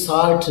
60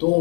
2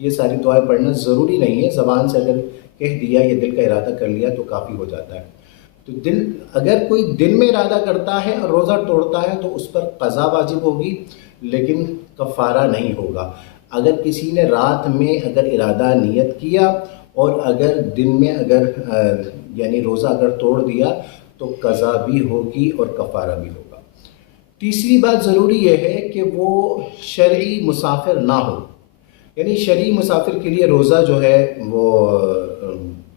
یہ ساری دعائیں پڑھنا ضروری نہیں ہے، زبان سے اگر کہہ دیا یا دل کا ارادہ کر لیا تو کافی ہو جاتا ہے۔ تو اگر کوئی دل میں ارادہ کرتا ہے اور روزہ توڑتا ہے تو اس پر قضا واجب ہوگی لیکن کفارہ نہیں ہوگا۔ اگر کسی نے رات میں اگر ارادہ نیت کیا اور اگر دن میں یعنی روزہ اگر توڑ دیا تو قضا بھی ہوگی اور کفارہ بھی ہوگا۔ تیسری بات ضروری یہ ہے کہ وہ شرعی مسافر نہ ہو، یعنی شرعی مسافر کے لیے روزہ جو ہے وہ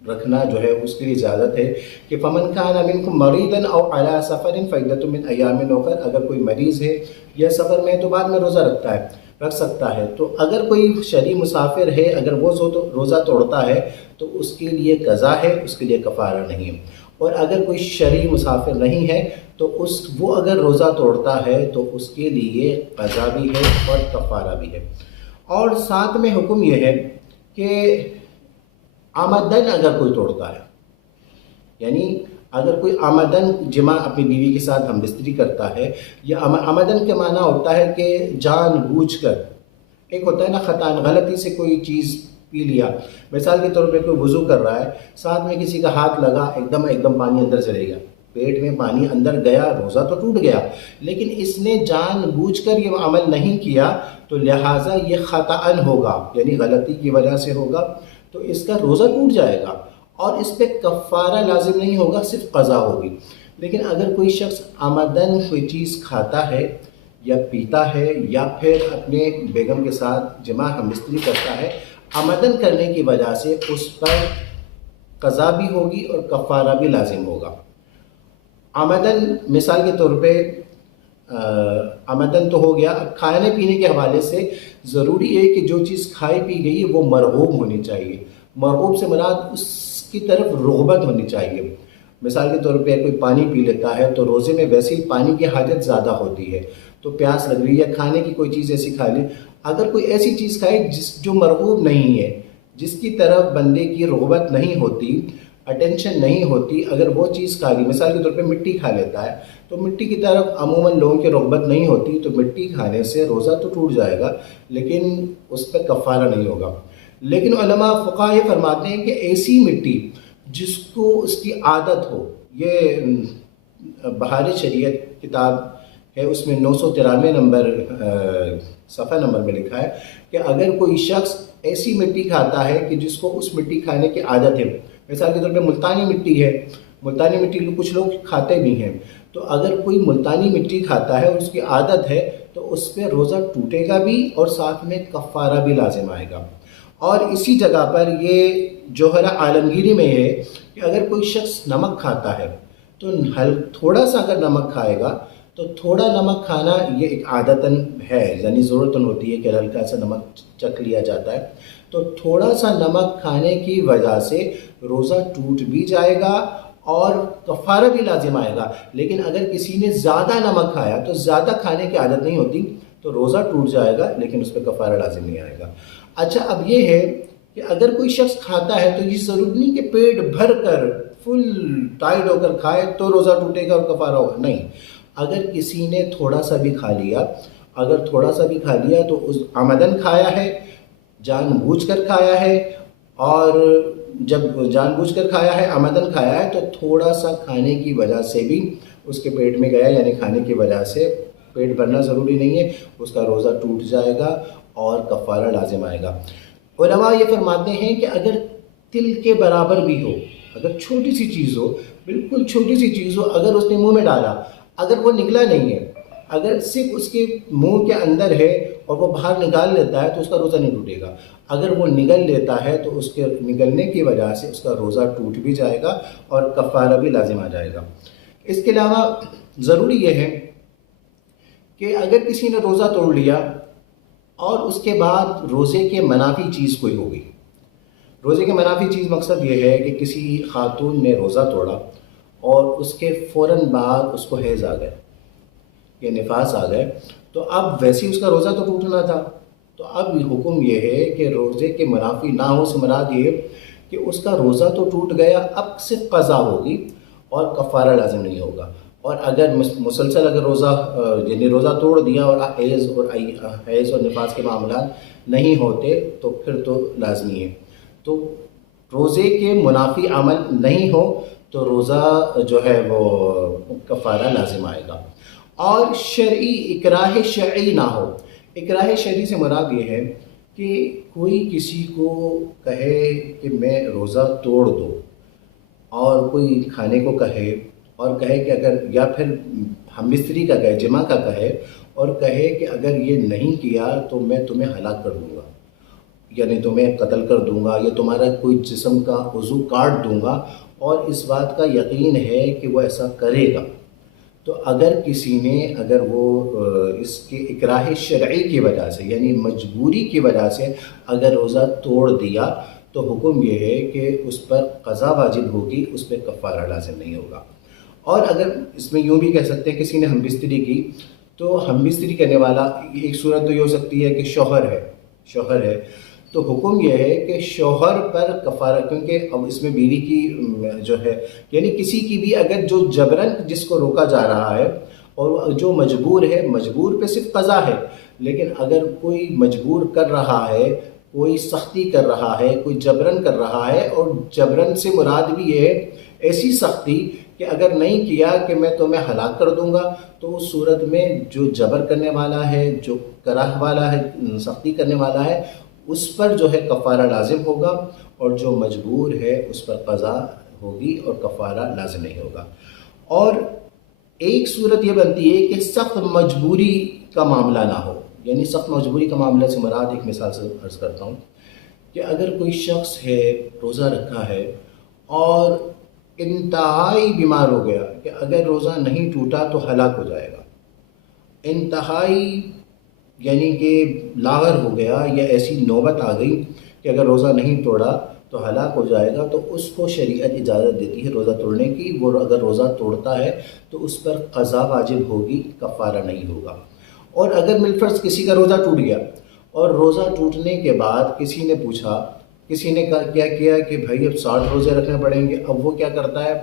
رکھنا جو ہے اس کے لیے اجازت ہے کہ فَمَنْ كَانَ مِنْكُمْ مَرِيضًا أَوْ عَلَىٰ سَفَرٍ فَعِدَّةٌ مِّنْ أَيَّامٍ أُخَرَ، اگر کوئی مریض ہے یا سفر میں ہے تو بعد میں روزہ رکھ سکتا ہے۔ تو اگر کوئی شرعی مسافر ہے، اگر وہ روزہ توڑتا ہے تو اس کے لیے قضا ہے، اس کے لیے کفارہ نہیں ہے۔ اور اگر کوئی شرعی مسافر نہیں ہے تو وہ اگر روزہ توڑتا ہے تو اس کے لیے قضا بھی ہے اور کفارہ بھی ہے۔ اور ساتھ میں حکم یہ ہے کہ آمدن اگر کوئی توڑتا ہے، یعنی اگر کوئی آمدن جمع اپنی بیوی کے ساتھ ہم بستری کرتا ہے، یا آمدن کے معنی ہوتا ہے کہ جان بوجھ کر، ایک ہوتا ہے نا خطاً غلطی سے کوئی چیز پی لیا، مثال کے طور پہ کوئی وضو کر رہا ہے، ساتھ میں کسی کا ہاتھ لگا، ایک دم پانی اندر چلے گیا، پیٹ میں پانی اندر گیا، روزہ تو ٹوٹ گیا، لیکن اس نے جان بوجھ کر یہ عمل نہیں کیا تو لہٰذا یہ خطاً ہوگا، یعنی غلطی کی وجہ سے ہوگا، تو اس کا روزہ ٹوٹ جائے گا اور اس پہ کفارہ لازم نہیں ہوگا، صرف قضا ہوگی۔ لیکن اگر کوئی شخص آمدن کوئی چیز کھاتا ہے یا پیتا ہے یا پھر اپنے بیگم کے ساتھ جمع ہم بستری کرتا ہے، آمدن کرنے کی وجہ سے اس پر قضا بھی ہوگی اور کفارہ بھی لازم ہوگا۔ آمدن مثال کے طور پہ آمدن تو ہو گیا، اب کھانے پینے کے حوالے سے ضروری ہے کہ جو چیز کھائی پی گئی ہے وہ مرغوب ہونی چاہیے۔ مرغوب سے مراد اس کی طرف رغبت ہونی چاہیے۔ مثال کے طور پہ کوئی پانی پی لیتا ہے تو روزے میں ویسے ہی پانی کی حاجت زیادہ ہوتی ہے، تو پیاس لگ رہی ہے، کھانے کی کوئی چیز ایسی کھا لی، اگر کوئی ایسی چیز کھائے جو مرغوب نہیں ہے، جس کی طرف بندے کی رغبت نہیں ہوتی، اٹینشن نہیں ہوتی، اگر وہ چیز کھا لی، مثال کے طور پہ مٹی کھا لیتا ہے تو مٹی کی طرف عموماً لوگوں کی رغبت نہیں ہوتی، تو مٹی کھانے سے روزہ تو ٹوٹ جائے گا لیکن اس پہ کفارہ نہیں ہوگا۔ لیکن علماء فقہاء یہ فرماتے ہیں کہ ایسی مٹی جس کو اس کی عادت ہو، یہ بہار شریعت کتاب ہے، اس میں 993 نمبر صفحہ نمبر میں لکھا ہے کہ اگر کوئی شخص ایسی مٹی کھاتا ہے کہ جس کو اس مٹی کھانے کی عادت ہے، مثال کے طور پہ ملتانی مٹی ہے، ملتانی مٹی کچھ لوگ کھاتے بھی ہیں، تو اگر کوئی ملتانی مٹی کھاتا ہے اور اس کی عادت ہے تو اس پہ روزہ ٹوٹے گا بھی اور ساتھ میں کفارہ بھی لازم آئے گا۔ اور اسی جگہ پر یہ جوہرہ عالمگیری میں ہے کہ اگر کوئی شخص نمک کھاتا ہے تو تھوڑا سا اگر نمک کھائے گا تو تھوڑا نمک کھانا یہ ایک عادتاً ہے، یعنی ضرورتاً ہوتی ہے کہ ہلکا سا نمک چکھ لیا جاتا ہے، تو تھوڑا سا نمک کھانے کی وجہ سے روزہ ٹوٹ بھی جائے گا اور کفارہ بھی لازم آئے گا۔ لیکن اگر کسی نے زیادہ نمک کھایا تو زیادہ کھانے کی عادت نہیں ہوتی تو روزہ ٹوٹ جائے گا لیکن اس پہ کفارہ لازم نہیں آئے گا۔ اچھا، اب یہ ہے کہ اگر کوئی شخص کھاتا ہے تو یہ ضروری نہیں کہ پیٹ بھر کر فل ٹائٹ ہو کر کھائے تو روزہ ٹوٹے گا اور کفارہ ہوگا، نہیں۔ اگر کسی نے تھوڑا سا بھی کھا لیا تو اس آمدن کھایا ہے، جان بوجھ کر کھایا ہے، اور جب جان بوجھ کر کھایا ہے، آمدن کھایا ہے، تو تھوڑا سا کھانے کی وجہ سے بھی اس کے پیٹ میں گیا، یعنی کھانے کی وجہ سے پیٹ بھرنا ضروری نہیں ہے، اس کا روزہ ٹوٹ جائے گا اور کفارہ لازم آئے گا۔ علماء یہ فرماتے ہیں کہ اگر تل کے برابر بھی ہو، اگر چھوٹی سی چیز ہو، بالکل چھوٹی سی چیز ہو، اگر اس نے منہ میں ڈالا، اگر وہ نگلا نہیں ہے، اگر صرف اس کے منہ کے اندر ہے اور وہ باہر نکال لیتا ہے تو اس کا روزہ نہیں ٹوٹے گا۔ اگر وہ نگل لیتا ہے تو اس کے نگلنے کی وجہ سے اس کا روزہ ٹوٹ بھی جائے گا اور کفارہ بھی لازم آ جائے گا۔ اس کے علاوہ ضروری یہ ہے کہ اگر کسی نے روزہ توڑ لیا اور اس کے بعد روزے کے منافی چیز کوئی ہو گئی، روزے کے منافی چیز مقصد یہ ہے کہ کسی خاتون نے روزہ توڑا اور اس کے فوراً بعد اس کو حیض آ گئے یا نفاس آ گئے، تو اب ویسے اس کا روزہ تو ٹوٹنا تھا، تو اب حکم یہ ہے کہ روزے کے منافی نہ ہو سے مراد یہ کہ اس کا روزہ تو ٹوٹ گیا، اب صرف قضا ہوگی اور کفارہ لازم نہیں ہوگا۔ اور اگر مسلسل اگر روزہ یعنی روزہ توڑ دیا اور حیض اور نفاس کے معاملات نہیں ہوتے تو پھر تو لازمی ہے. تو روزے کے منافی عمل نہیں ہو تو روزہ جو ہے وہ کفارہ لازم آئے گا. اور اکراہ شرعی نہ ہو. اکراہ شرعی سے مراد یہ ہے کہ کوئی کسی کو کہے کہ میں روزہ توڑ دو، اور کوئی کھانے کو کہے اور کہے کہ اگر، یا پھر ہم مستری کا کہے، جمع کا کہے اور کہے کہ اگر یہ نہیں کیا تو میں تمہیں ہلاک کر دوں گا، یعنی تمہیں قتل کر دوں گا یا تمہارا کوئی جسم کا عضو کاٹ دوں گا، اور اس بات کا یقین ہے کہ وہ ایسا کرے گا. تو اگر کسی نے اگر وہ اس کے اکراہ شرعی کی وجہ سے یعنی مجبوری کی وجہ سے اگر روزہ توڑ دیا تو حکم یہ ہے کہ اس پر قضا واجب ہوگی، اس پہ کفارہ لازم نہیں ہوگا. اور اگر اس میں یوں بھی کہہ سکتے ہیں کسی نے ہم بستری کی، تو ہم بستری کرنے والا ایک صورت تو یہ ہو سکتی ہے کہ شوہر ہے تو حکم یہ ہے کہ شوہر پر کفارہ، کیونکہ اب اس میں بیوی کی جو ہے یعنی کسی کی بھی اگر جو جبرن جس کو روکا جا رہا ہے اور جو مجبور ہے، مجبور پہ صرف قضا ہے، لیکن اگر کوئی مجبور کر رہا ہے، کوئی سختی کر رہا ہے، کوئی جبرن کر رہا ہے، اور جبرن سے مراد بھی یہ ہے ایسی سختی کہ اگر نہیں کیا کہ میں تمہیں ہلاک کر دوں گا، تو اس صورت میں جو جبر کرنے والا ہے، جو کراہ والا ہے، سختی کرنے والا ہے، اس پر جو ہے کفارہ لازم ہوگا، اور جو مجبور ہے اس پر قضا ہوگی اور کفارہ لازم نہیں ہوگا. اور ایک صورت یہ بنتی ہے کہ سخت مجبوری کا معاملہ نہ ہو. یعنی سخت مجبوری کا معاملہ سے مراد ایک مثال سے عرض کرتا ہوں کہ اگر کوئی شخص ہے، روزہ رکھا ہے اور انتہائی بیمار ہو گیا کہ اگر روزہ نہیں ٹوٹا تو ہلاک ہو جائے گا، انتہائی یعنی کہ لاغر ہو گیا یا ایسی نوبت آ گئی کہ اگر روزہ نہیں توڑا تو ہلاک ہو جائے گا، تو اس کو شریعت اجازت دیتی ہے روزہ توڑنے کی. وہ اگر روزہ توڑتا ہے تو اس پر قضا واجب ہوگی، کفارہ نہیں ہوگا. اور اگر بالفرض کسی کا روزہ ٹوٹ گیا اور روزہ ٹوٹنے کے بعد کسی نے پوچھا، کسی نے کیا کیا کہ بھائی اب 60 روزے رکھنے پڑیں گے، اب وہ کیا کرتا ہے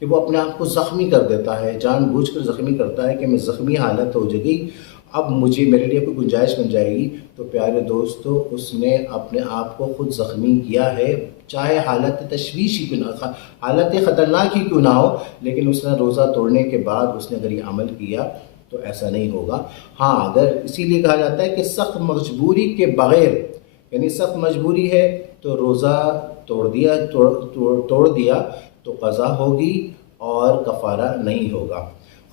کہ وہ اپنے آپ کو زخمی کر دیتا ہے، جان بوجھ کر زخمی کرتا ہے کہ میں زخمی حالت ہو جائے گی، اب میرے لیے کوئی گنجائش بن جائے گی. تو پیارے دوستو، اس نے اپنے آپ کو خود زخمی کیا ہے، چاہے حالت تشویش ہی کیوں نہ، حالت خطرناک ہی کیوں نہ ہو، لیکن اس نے روزہ توڑنے کے بعد اس نے اگر یہ عمل کیا تو ایسا نہیں ہوگا. ہاں، اگر اسی لیے کہا جاتا ہے کہ سخت مجبوری کے بغیر، یعنی سخت مجبوری ہے تو روزہ توڑ دیا تو قضا ہوگی اور کفارہ نہیں ہوگا.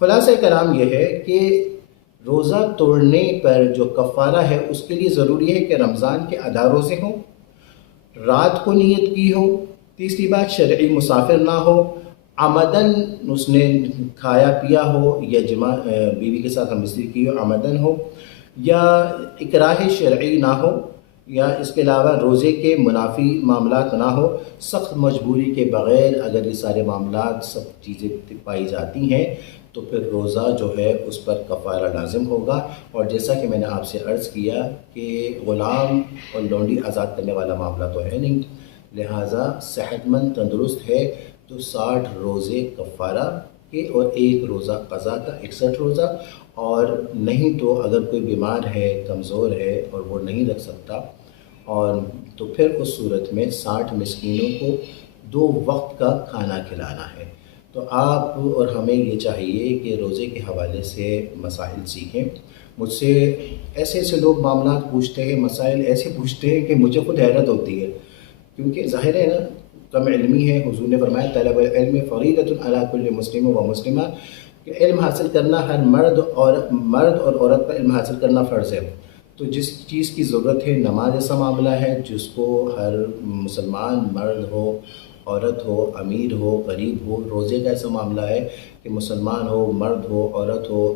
خلاصہ کلام یہ ہے کہ روزہ توڑنے پر جو کفارہ ہے اس کے لیے ضروری ہے کہ رمضان کے ادا روزے ہوں، رات کو نیت کی ہو، تیسری بات شرعی مسافر نہ ہو، عمدن اس نے کھایا پیا ہو یا جمع بیوی کے ساتھ ہم بستری کی ہو عمدن ہو، یا اکراہ شرعی نہ ہو، یا اس کے علاوہ روزے کے منافی معاملات نہ ہو. سخت مجبوری کے بغیر اگر یہ سارے معاملات سب چیزیں پائی جاتی ہیں تو پھر روزہ جو ہے اس پر کفارہ لازم ہوگا. اور جیسا کہ میں نے آپ سے عرض کیا کہ غلام اور لونڈی آزاد کرنے والا معاملہ تو ہے نہیں، لہٰذا صحت مند تندرست ہے تو 60 روزے کفارہ کے اور ایک روزہ قضا کا، 61 روزہ. اور نہیں تو اگر کوئی بیمار ہے، کمزور ہے اور وہ نہیں رکھ سکتا، اور تو پھر اس صورت میں 60 مسکینوں کو 2 وقت کا کھانا کھلانا ہے. تو آپ اور ہمیں یہ چاہیے کہ روزے کے حوالے سے مسائل سیکھیں. مجھ سے ایسے لوگ معاملات پوچھتے ہیں، مسائل ایسے پوچھتے ہیں کہ مجھے خود حیرت ہوتی ہے، کیونکہ ظاہر ہے نا کم علمی ہے. حضور نے فرمایا طلب العلم فریضۃ علی کل مسلم و مسلمہ، کہ علم حاصل کرنا ہر مرد اور عورت پر علم حاصل کرنا فرض ہے. تو جس چیز کی ضرورت ہے، نماز ایسا معاملہ ہے جس کو ہر مسلمان، مرد ہو، عورت ہو، امیر ہو، غریب ہو. روزے کا ایسا معاملہ ہے کہ مسلمان ہو، مرد ہو، عورت ہو،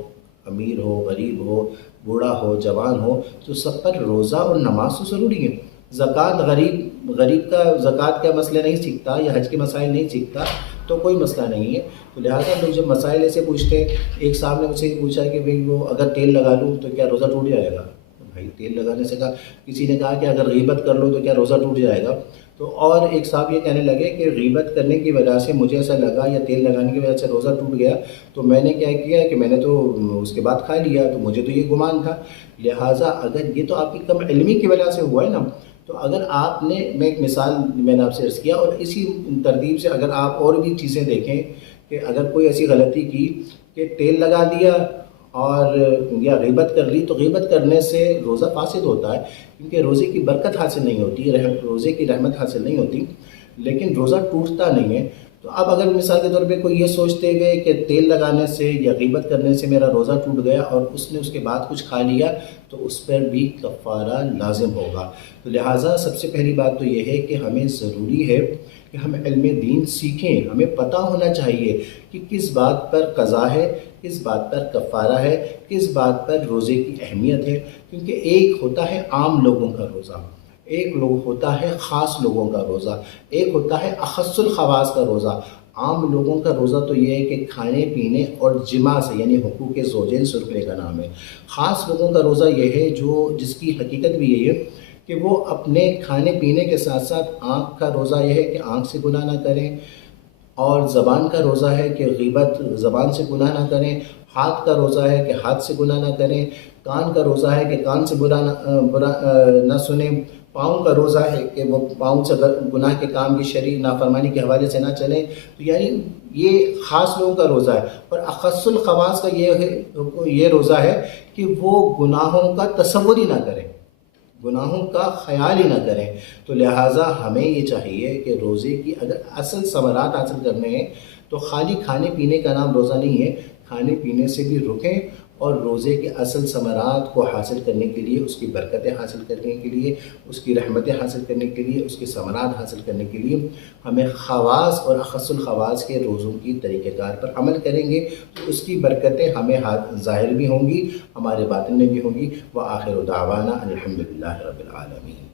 امیر ہو، غریب ہو، بوڑھا ہو، جوان ہو، تو سب پر روزہ اور نماز تو ضروری ہے. زکوٰۃ غریب کا زکوٰۃ کا مسئلہ نہیں سیکھتا یا حج کے مسائل نہیں سیکھتا تو کوئی مسئلہ نہیں ہے. تو لہٰذا لوگ جب مسائل ایسے پوچھتے ہیں، ایک صاحب نے مجھ سے یہ پوچھا کہ بھئی وہ اگر تیل لگا لوں تو کیا روزہ ٹوٹ جائے گا؟ بھائی تیل لگانے سے کہا، کسی نے کہا کہ اگر غیبت کر لو تو کیا روزہ ٹوٹ جائے گا؟ تو اور ایک صاحب یہ کہنے لگے کہ غیبت کرنے کی وجہ سے مجھے ایسا لگا یا تیل لگانے کی وجہ سے روزہ ٹوٹ گیا، تو میں نے کیا کیا کہ میں نے تو اس کے بعد کھا لیا، تو مجھے تو یہ گمان تھا۔ لہٰذا اگر یہ تو آپ کی کم علمی کی وجہ سے ہوا ہے نا، تو اگر آپ نے، میں ایک مثال میں نے آپ سے عرض کیا، اور اسی ترتیب سے اگر آپ اور بھی چیزیں دیکھیں کہ اگر کوئی ایسی غلطی کی کہ تیل لگا دیا اور یا غیبت کر لی، تو غیبت کرنے سے روزہ فاسد ہوتا ہے، کیونکہ روزے کی برکت حاصل نہیں ہوتی، روزے کی رحمت حاصل نہیں ہوتی، لیکن روزہ ٹوٹتا نہیں ہے۔ تو اب اگر مثال کے طور پہ کوئی یہ سوچتے ہوئے کہ تیل لگانے سے یا غیبت کرنے سے میرا روزہ ٹوٹ گیا اور اس نے اس کے بعد کچھ کھا لیا، تو اس پر بھی کفارہ لازم ہوگا۔ تو لہٰذا سب سے پہلی بات تو یہ ہے کہ ہمیں ضروری ہے کہ ہم علم دین سیکھیں، ہمیں پتہ ہونا چاہیے کہ کس بات پر قضا ہے، کس بات پر کفارہ ہے، کس بات پر روزے کی اہمیت ہے، کیونکہ ایک ہوتا ہے عام لوگوں کا روزہ، ایک ہوتا ہے خاص لوگوں کا روزہ، ایک ہوتا ہے اخص الخواص کا روزہ۔ عام لوگوں کا روزہ تو یہ ہے کہ کھانے پینے اور جماع سے، یعنی حقوق زوجین سے رکنے کا نام ہے۔ خاص لوگوں کا روزہ یہ ہے جس کی حقیقت بھی یہی ہے کہ وہ اپنے کھانے پینے کے ساتھ ساتھ آنکھ کا روزہ یہ ہے کہ آنکھ سے گناہ نہ کریں، اور زبان کا روزہ ہے کہ غیبت زبان سے گناہ نہ کریں، ہاتھ کا روزہ ہے کہ ہاتھ سے گناہ نہ کریں، کان کا روزہ ہے کہ کان سے برا نہ سنیں، پاؤں کا روزہ ہے کہ وہ پاؤں سے گناہ کے کام کی شرعی نافرمانی کے حوالے سے نہ چلیں۔ تو یعنی یہ خاص لوگوں کا روزہ ہے، اور اخص الخواص کا یہ روزہ ہے کہ وہ گناہوں کا تصور ہی نہ کریں، گناہوں کا خیال ہی نہ کریں۔ تو لہٰذا ہمیں یہ چاہیے کہ روزے کی اگر اصل ثمرات حاصل کرنے ہیں تو خالی کھانے پینے کا نام روزہ نہیں ہے، کھانے پینے سے بھی رکیں، اور روزے کے اصل ثمرات کو حاصل کرنے کے لیے، اس کی برکتیں حاصل کرنے کے لیے، اس کی رحمتیں حاصل کرنے کے لیے، اس کے ثمرات حاصل کرنے کے لیے ہمیں خواص اور اخص الخواص کے روزوں کی طریقہ کار پر عمل کریں گے تو اس کی برکتیں ہمیں ظاہر بھی ہوں گی، ہمارے باطن میں بھی ہوں گی۔ وآخر دعوانا الحمدللہ رب العالمین۔